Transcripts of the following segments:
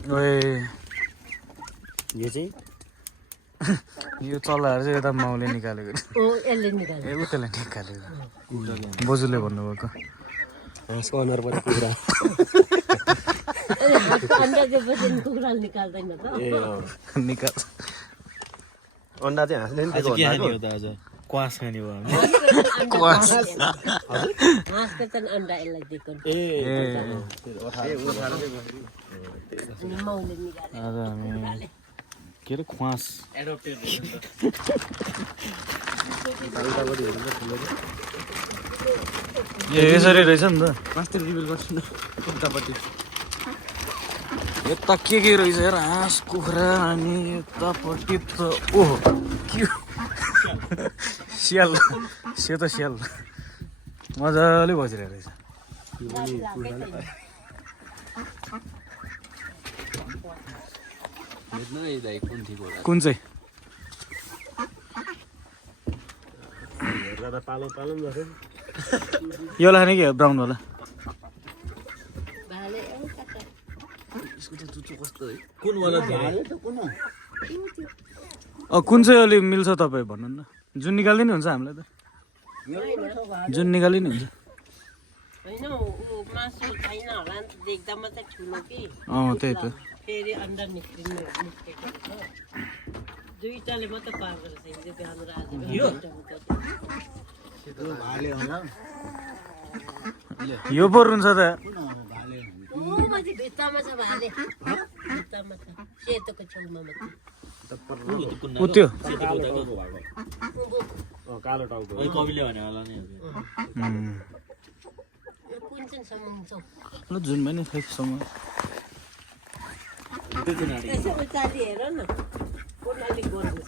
ओए यो चाहिँ यो चल्लाहरू चाहिँ यता माउले निकालेको यसले निकाल्यो ए उतैले निकालेको बोजूले भन्नुभएको हाँसको अनुहार पनि कुखुरा अन्डा दिएपछि कुखुराले निकाल्दैन त निकाल्छ अन्डा चाहिँ हाँसले नि दिएको के खाने हो त आज क्वास खाने भयो हामी हाँसको चाहिँ अन्डा यसलाई दिएको माउले निकाल्यो आज हामी के अरे ख्वास ए यसरी रहेछ नि त मास्टर रिभिल गर्छु न उतापट्टि यता के रहेछ हेर हाँस कुखुरा अनि यतापट्टि त ओहो के स्याल सेतो स्याल मजाले बसिरहेको रहेछ कुन चाहिँ पालो पालो पनि जस्तो यो लाने के ब्राउन वाला कुन वाला कुन चाहिँ अलि मिल्छ तपाईँ भन्नु न जुन निकाल्दै नि हुन्छ हामीलाई त जुन निकाल्दै नि हुन्छ होइन मासु छैन होला नि त देख्दा मात्रै ठुलो कि त्यही त फेरि अन्डा निस्केको छ दुईटाले मात्रै पार्दो रहेछ हिजो बिहान र आज यो पो हुन्छ त माथि भित्तामा छ भाले भित्तामा छ सेतोको छेउमा मात्रै ऊ त्यो कालो टाउको कविले भने होला नि कुन चाहिँ समाउँछौ ल जुन पनि खैसम्म त्यसो उचाली हेर न कुन अलिक गोर्खो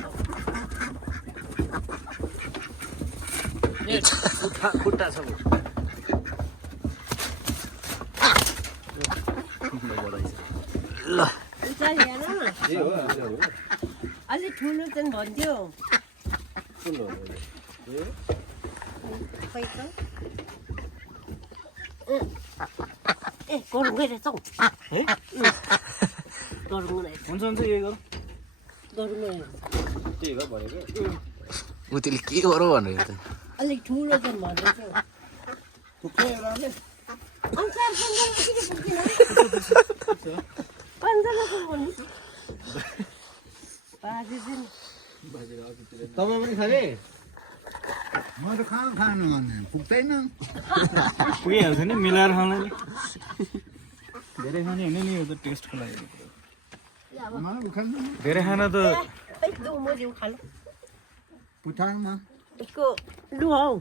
छ खुट्टा छ ल उचाली हेर न अलिक ठुलो चाहिँ भन्थ्यो खै त ए गरौँ गइरहेछौ गरौँ रहेछ हुन्छ हुन्छ यही गर गरौँ रहेछ त्यही हो भनेको ऊ त्यसले के गरौँ भनेर त अलिक ठुलो चाहिँ भन्दैछ तपाईँ पनि खाने म त कहाँ खानु भने पुग्दैन पुगिहाल्छ नि मिलाएर खाँदा नि धेरै खाने होइन नि यो त टेस्टको लागि मलाई उखाल्नु धेरै खाना त पुठारमा यसको लु हौ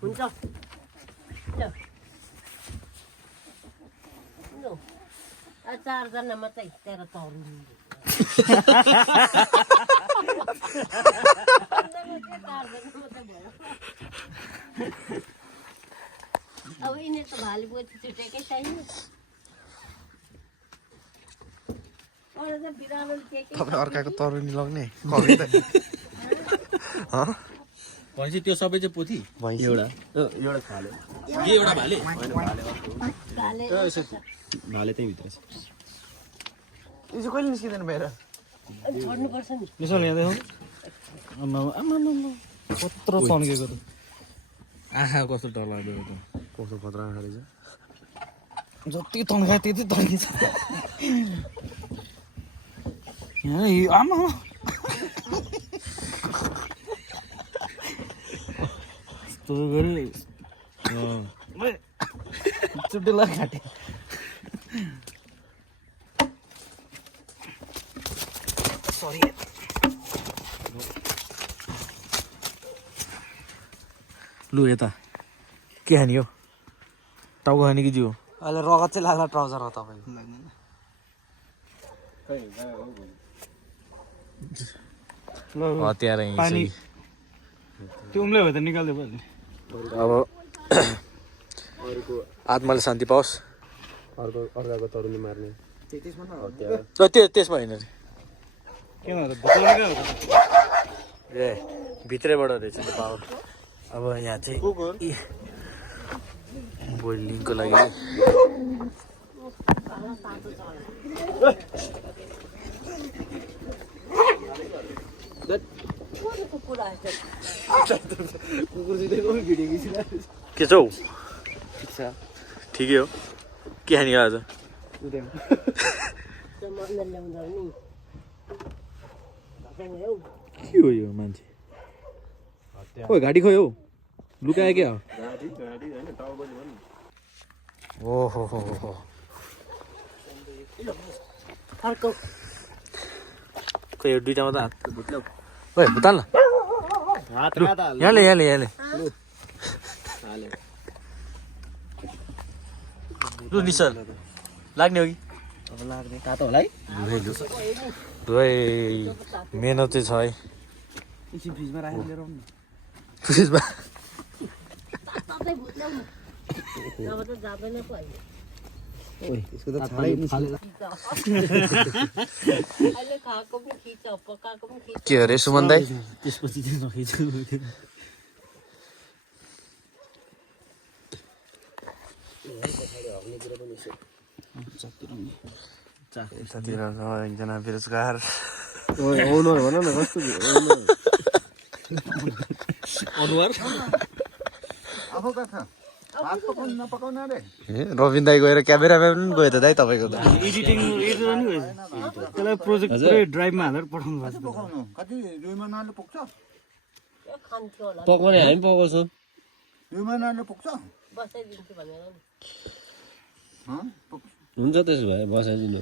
हुन्छ ल चारजना मात्रै तेह्र तरुन अब यिनीहरू त भाले बोची छुटेकै छैन तपाईँ अर्काको तरुनी लगाउने भनेपछि त्यो सबै चाहिँ पोथी एउटा एउटा खाले एउटा भाले भाले त्यही भित्र छ यो चाहिँ कहिले निस्किँदैन बाहिर छोड्नुपर्छ नि यसो ल्याउँदै हो आमा कत्रो तन्केको त आहा कस्तो डरलाग्दो त कस्तो खतरा रहेछ जति तन्कायो त्यति तन्किन्छ आमा यस्तो गऱ्यो चुट्टेला घाँटे सरी लु यता के खाने हो टाउको खाने कि जिउ अहिले रगत चाहिँ लाग्ला ट्राउजर हो तपाईँको हतियार पानी त्यो उम्ले भयो त निकाल्दै भयो अब आत्माले शान्ति पाओस् अर्काको तरुनी मार्ने त्यसमा होइन रे किन ए भित्रैबाट रहेछ त्यो पावर अब यहाँ चाहिँ बोइलिङको लागि के छौ ठिकै हो के खाने आज के हो यो मान्छे ओ गाडी खोइ हौ लुकायो क्या ओहो हो अर्को खोइ यो दुईटा मात्र हात ओए भुताल न यहाँले लु निसर लाग्ने हो कि अब लाग्ने तातो होला है दुवै मेहनत चाहिँ छ है एकछिन फ्रिजमा राखेर लिएर आउनु न फ्रिजमा अब त जाँदैन पो अहिले ओइ त्यसको त छाडै नि फालेर अहिले खाएको पनि खिच पकाएको पनि खिच के अरे सुमन दाइ त्यसपछि चाहिँ नखिच्नु यतातिर छ एकजना बेरोजगार ओइ ओनर भन न कस्तो अनुहार अब कथा भात पकाउनु नपकाउनु रे रविन दाइ गएर क्यामेरामा पनि गयो त दाइ तपाईँको त एडिटिङ एडिटर नि गएछ त्यसलाई प्रोजेक्ट पुरै ड्राइभमा हालेर पठाउनु भएको छ पकाउनु कति 2 महिनाले पुग्छ खान्थ्यो होला पकाउने हामी पकाउँछौँ 2 महिनाले पुग्छ बसाइदिन्छु भनेर नि हुन्छ त्यसो भए बसाइदिनु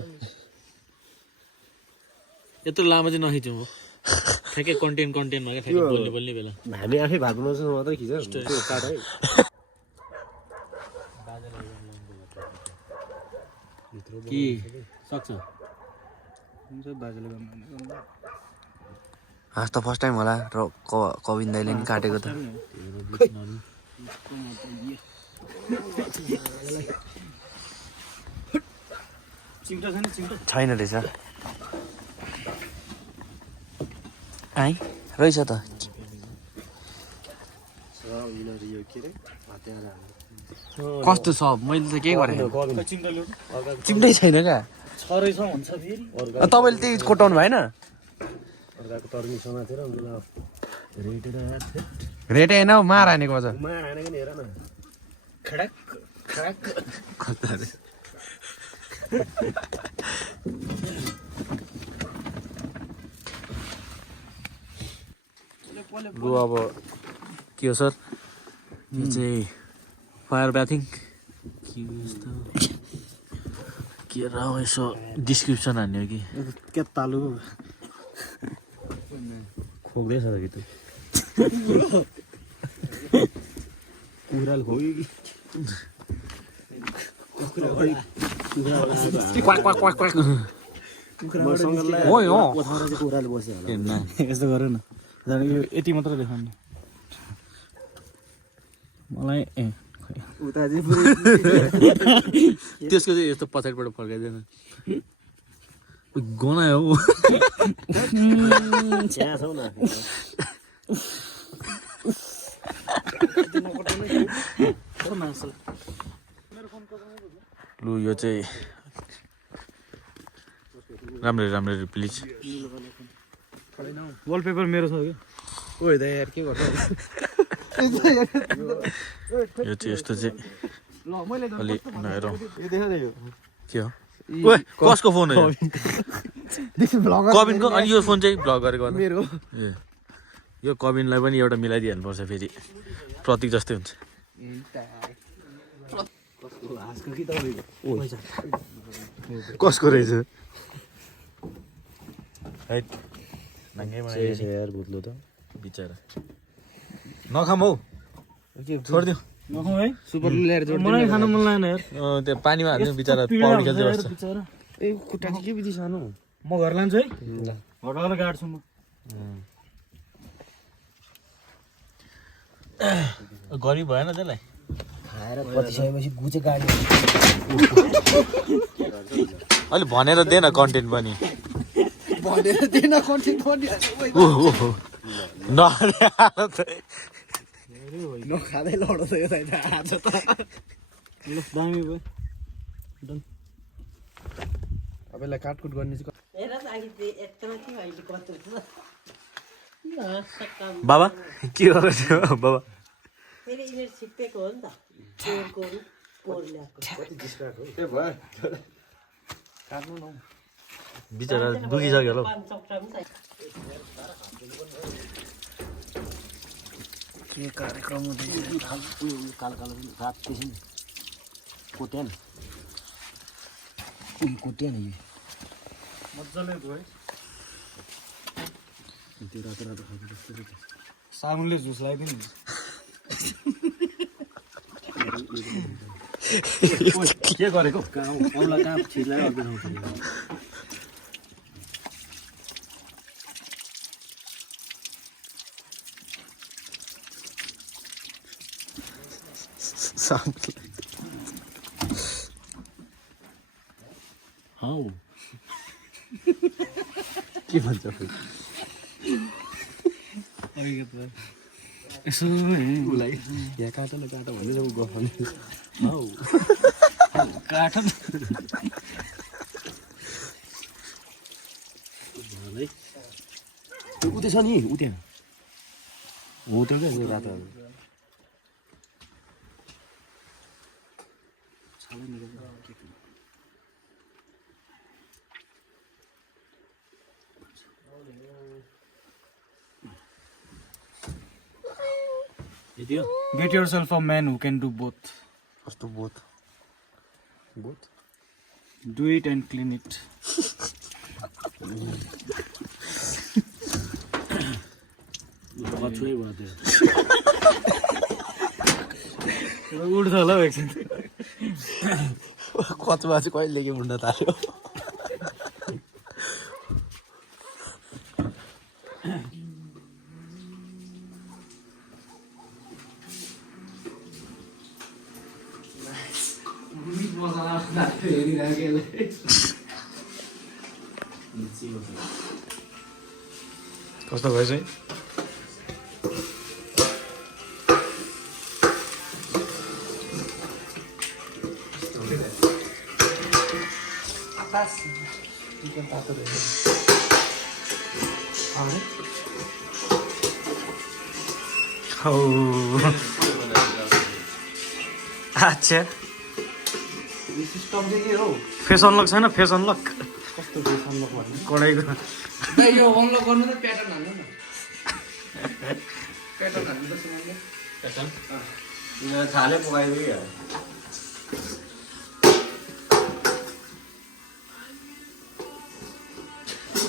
यत्रो लामो चाहिँ नखिचौँ हो ठ्याक्कै कन्टेन्टमा क्या ठ्याक्कै बोल्ने बेला हामी आफै भात बनाउँछौँ मात्रै खिच काट है कि सक्छ बाजेले गर्नु आज त फर्स्ट टाइम होला र कविन दाइले नि काटेको त चिम्टा छ नि चिम्टा छैन रहेछ आइ रहेछ त कस्तो छ मैले त केही गरेँ चिम्टा ल्याउ चिम्टै छैन क्या छ रहेछ हुन्छ फेरि तपाईँले त्यही कोटाउनु भएन अर्काको तर्मी समातेर रेटै होइन हौ मार हानेको अझ मार हानेको नि हेर न खडक खडक लु अब के हो सर यो चाहिँ फायर ब्याथिङ के र यसो डिस्क्रिप्सन हान्ने हो कि के तालु खोक्दैछ त कि त कुखुराले खोग्यो कि ओइ हो कुखुराले बस्यो होला यस्तो गर न यो यति मात्र देखाउनु मलाई उता चाहिँ त्यसको चाहिँ यस्तो पछाडिबाट फर्काइदिएन गनायो हौ छ्या छौ न लु यो चाहिँ राम्ररी प्लिज वालपेपर मेरो छ क्या ओइ दाइ यार के गर्छ यो चाहिँ यस्तो चाहिँ अलि नहेर यो देख न यो के हो ओए कसको फोन हो यो कविनको अनि यो फोन चाहिँ भ्लग गरेको मेरो ए यो कविनलाई पनि एउटा मिलाइदिइहाल्नुपर्छ फेरि प्रतीक जस्तै हुन्छ कसको रहेछ यार भुत्लो त बिचरा नखाम हौ छोडिदिउँ नखाउँ है सुपर ल्याएर जोड मलाई खानु मन लागेन यार त्यो पानीमा हाल्नु बिचरा पौडी खेल्दै बस्छ बिचरा ए खुट्टा चाहिँ के बिधि सानो म घर लान्छु है ल घटाएर गाड्छु म गरिब भएन त्यसलाई खाएर पतिसकेपछि गुचे गाडी अहिले भनेर दे न कन्टेन्ट पनि भनेर दिएन कन्टेन्ट पनि नअरे नखाँदै लडाउँछ यो साइड आज त ल दामी भयो अब यसलाई काटकुट गर्ने चाहिँ हेर त अहिले यत्रो थियो अहिले कत्रो छ बाबा के गरेर थियो बाबा फेरि यिनीहरू छिप्पेको हो नि त पोहोरको पोहोर ल्याएको त्यो भयो बिचरा दुखिसक्यो होला हौ। पाँच चक्रा पनि छ के कार्यक्रम हुँदैछ कालो कालो रात त्यसै कोट्यान कोट्यान मजाले भयो है त्यो रातो रातो खाएको जस्तो साबुनले जुस लगाइदिनु के गरेको औला कहाँ छिर्लाई अर्को ठाउँ हौ के भन्छ यसो उसलाई यहाँ काट न काट भन्दै ऊ गफाउने हौ काठ ऊ त्यो छ नि ऊ त्यहाँ हो त्यो क्या त्यो रातो Get yourself a man who can do both. कस्तो both both Do it and clean it. कछुवै भयो त्यो उड्छ होला हौ एकछिन कचुवा चाहिँ कहिलेदेखि उड्न थाल्यो कस्तो भएछ है अच्छा सिस्टम चाहिँ के हो फेस अनलक छैन फेस अनलक कस्तो फेस अनलक भन्नु कडाइको यो अनलक गर्नु त प्याटर्न हाल्नु न प्याटर्न हाल्नु त सुनाउनु प्याटर्न छाले पकाइदियो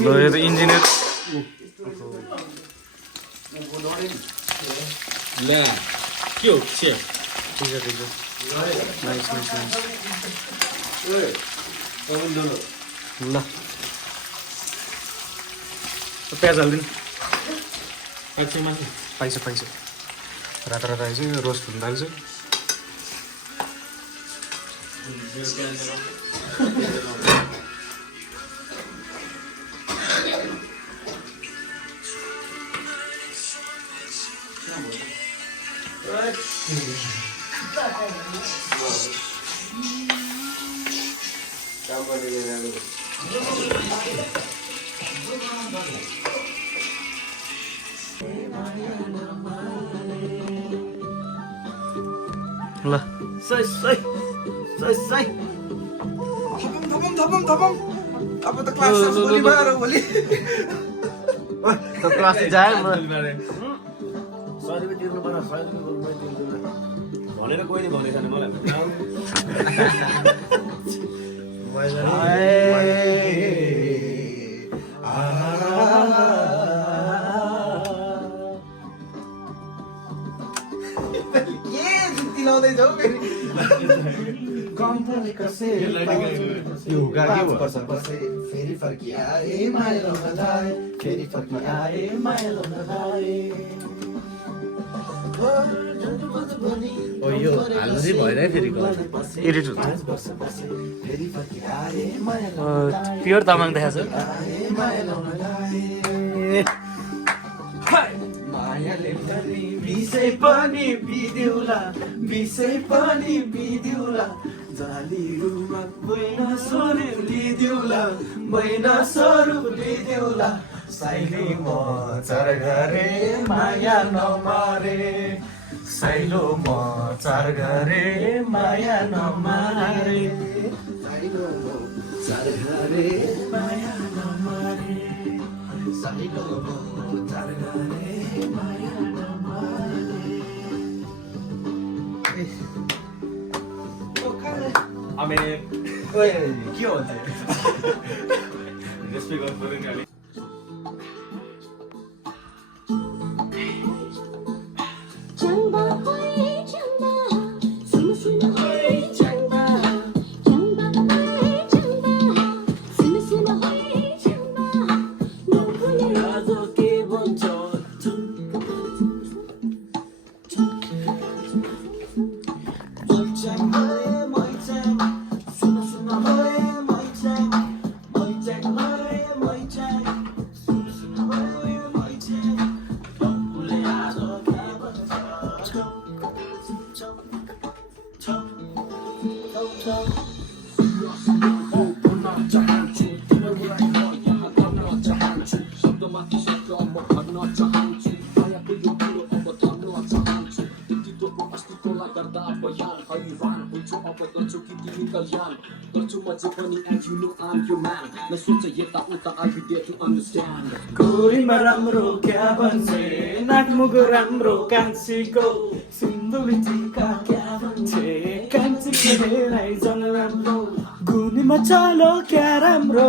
ल यो त इन्जिनियर ल के हो के ठिक छ ठिक छ नाइस नाइस नाइस ल प्याज हालिदिनु पाइन्छ पाइन्छ रातो रातो आइसक्यो रोस्ट हुन थाल्छ ल अब त क्लास भोलि बाह्र भोलि क्लास जाए सय रुपियाँ तिर्नु पर्छ 100 रुपियाँ तिर्नु भनेर कोही नि भनेको छैन फेरि फर्किआए माया लगाए फेरि फर्किआए माया लगाए यो हाल्नु चाहिँ भएन है फेरि एडिट हुन्छ फेरि फर्किआए माया लगाए प्योर तामाङ देखाएको मायाले विषय पनि बिदिउला विषय पनि बिदिउला जालीरुमा बैना स्वरूप लिदिउला बैना स्वरूप लिदिउला साइली म चार घरे माया नमारे साइलो म चार घरे माया नमारे साइलो म चार घरे माया नमारे साइलो म चार घरे माया नमारे हामी ओए के हो त्यो रेस्पेक्ट गर्नु पर्यो नि अलिक Changba hoy changba, sunu sunu hoy changba, changba hoy changba, sunu sunu hoy changba, nopule राजो के भन्छ मैच्याङ होय मैच्याङ सुन सुन होय मैच्याङ मैच्याङ होय मैच्याङ सुन सुन होय मैच्याङ डम्बुले आज के भन्छ गोरीमा राम्रो क्या भन्छे नाकमुख राम्रो कान्छीको सिन्दुरी टिका क्या भन्छे कान्छीको धेरै जन राम्रो गुनीमा चलो क्या राम्रो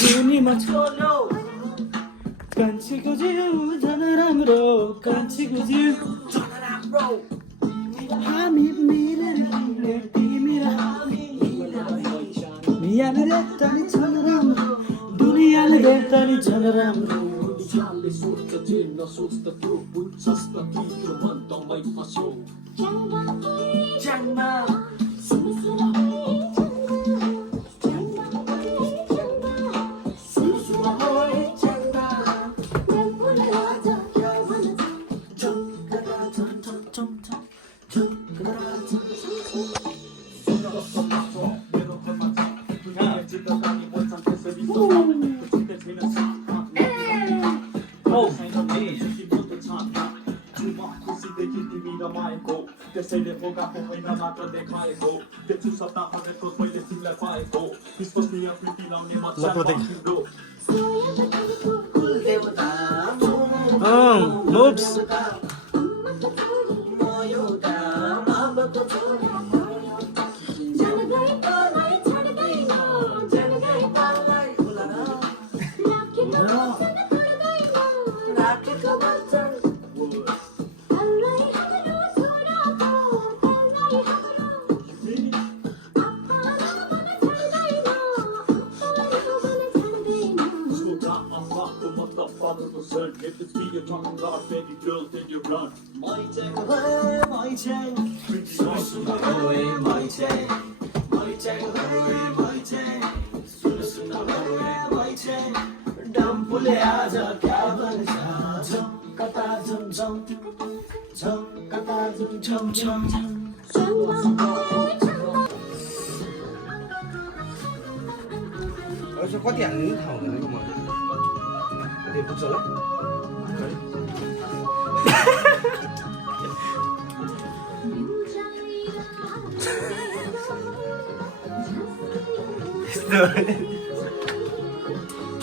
गुनीमा चलो कान्छीको जिउ झन राम्रो कान्छीको जिउ झन राम्रो हामी मिलेर हिँड्ने तिमी र हामी यहाँनिर तनी झन राम्रो दुनियाँले तनी झन राम्रो changba hoy च्याङमा sunu sunu hoy changba, changba hoy changba, sunu sunu hoy changba, nopule aja kya bhancha झम्करा झम झम झम झम झम्करा झम त्यसैले भोगाको होइन मात्र देखाएको त्यो सत्ताहरूको मैले तिमीलाई पाएको विश्वसनीय प्रीति लाउने मजा तिम्रो कुलदेवता Oops. म एउटा मावको छोरी जन गई तलाई छड गइन जन गई तलाई खुला राखेको वचन तोड गइन राखेको वचन तलाई हाम्रो छोराको तलाई हाम्रो आफाले मन छड गइन आफाले मन छड गइन छोटा अम्माको मतलब fatherको son if it's me you're talking about baby girl then you run मैच्याङ होय मैच्याङ सुन होय मैच्याङ मैच्याङ होय मैच्याङ सुन सुन होय मैच्याङ डम्बुले आज क्या भन्छ झम्कता झम झम झम्कता झम झम झम changba hoy changba अझ कति हाल्ने थाहा हुँदैन कि मलाई त्यो पुग्छ होला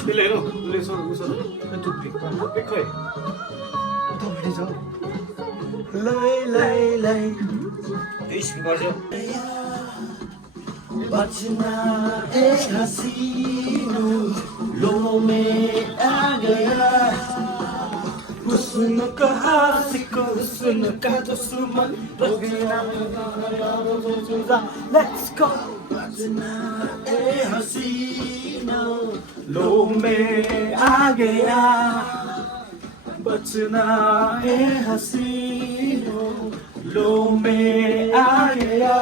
त्यसले हेरौँ उसले उसो खै उतापट्टि छ लै लै लै त्यही स्पिकर छ बचना ए हसीनो लो में आ गया हुस्न का हासिको हुस्न का दुश्मन हो गया लेट्स गो बचना ए हसीनो लो में आ गया बचना ए हसीनो लो में आ गया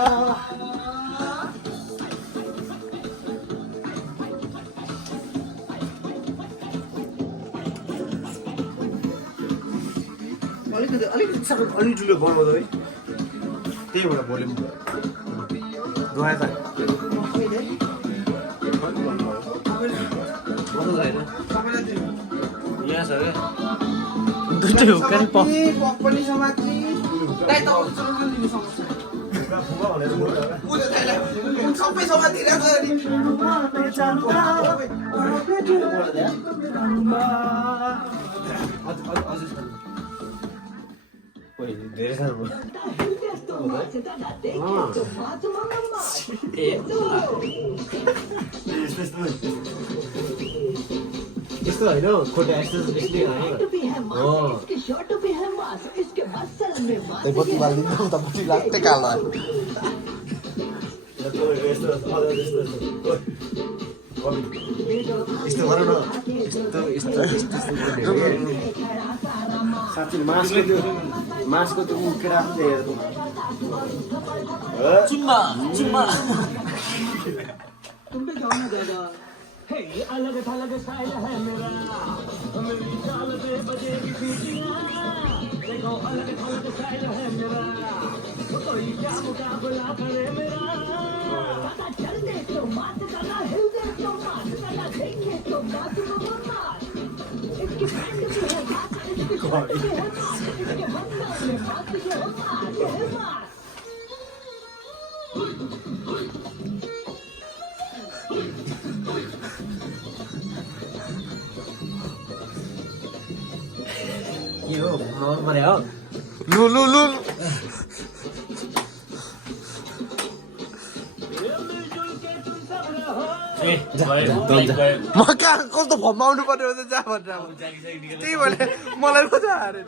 अलिकति सबै अलि ठुलो बनाउँदा है त्यही भएर भोल्युम गयो त यहाँ छ क्या दुइटै हो क्या पप पनि समात्ने सबै धेरै साह्रो यस्तो होइन खोटा यस्तो यसले बत्ती बालिदिनु उता बत्ती लाग्दै कालो यस्तो गर न साँच्चै मासको त्यो केटा चुम्मा चुम्मा अलग थलग स्टाइल है मेरा मेरी चाल पे बजेगी सीटियां देखो अलग थलग स्टाइल है मेरा कोई क्या मुकाबला करे मेरा पता चल दे तो मात करना हिल दे तो मात करना देखे तो मात मात इसकी बैंड भी है बात इसकी बैंड भी है बात इसके बंदा में बात भी है बात है बात के हो बनाउनु पर्यो हो लु लु लु म कहाँ कस्तो फर्म आउनु पर्ने हो जहाँ भनेर त्यही भने मलाई खोज हारेन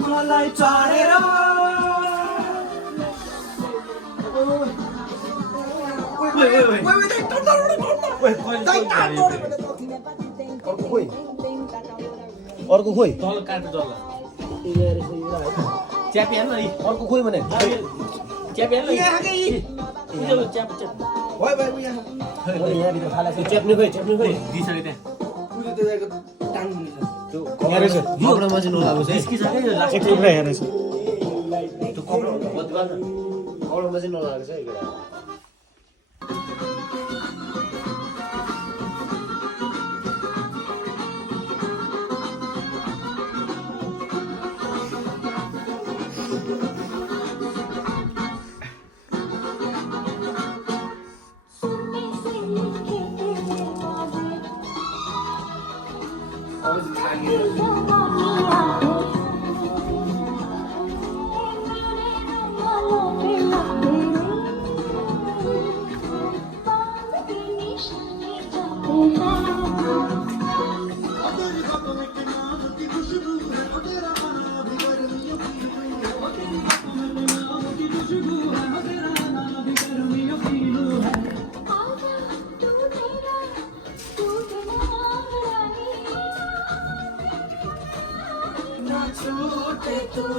मलाई चढेर अर्को खोइ तल काट्नु तल च्यापी हाल्न नि अर्को खोइ भने च्याप हेर्नु च्याप च्याप यहाँभित्र फाला च्याप्ने खोइ दिइसक्यो त्यहाँ यहाँ रहेछ कपडामा चाहिँ नलागोस् है निस्किसक्यो यो लास्ट एक टुक्रा यहाँ रहेछ त्यो कपडामा चाहिँ नलागोस् है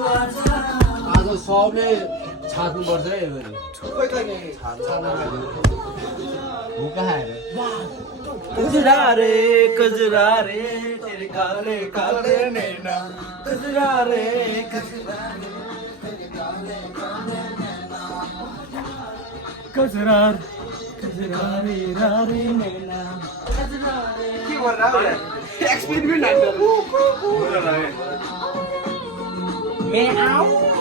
आज सबले छाट्नुपर्छ है यो कजरा रे तेरे काले काले नैना कजरा रे कजरार रे नैना के गर्नु एक्सपेरिमेन्ट मैं आऊं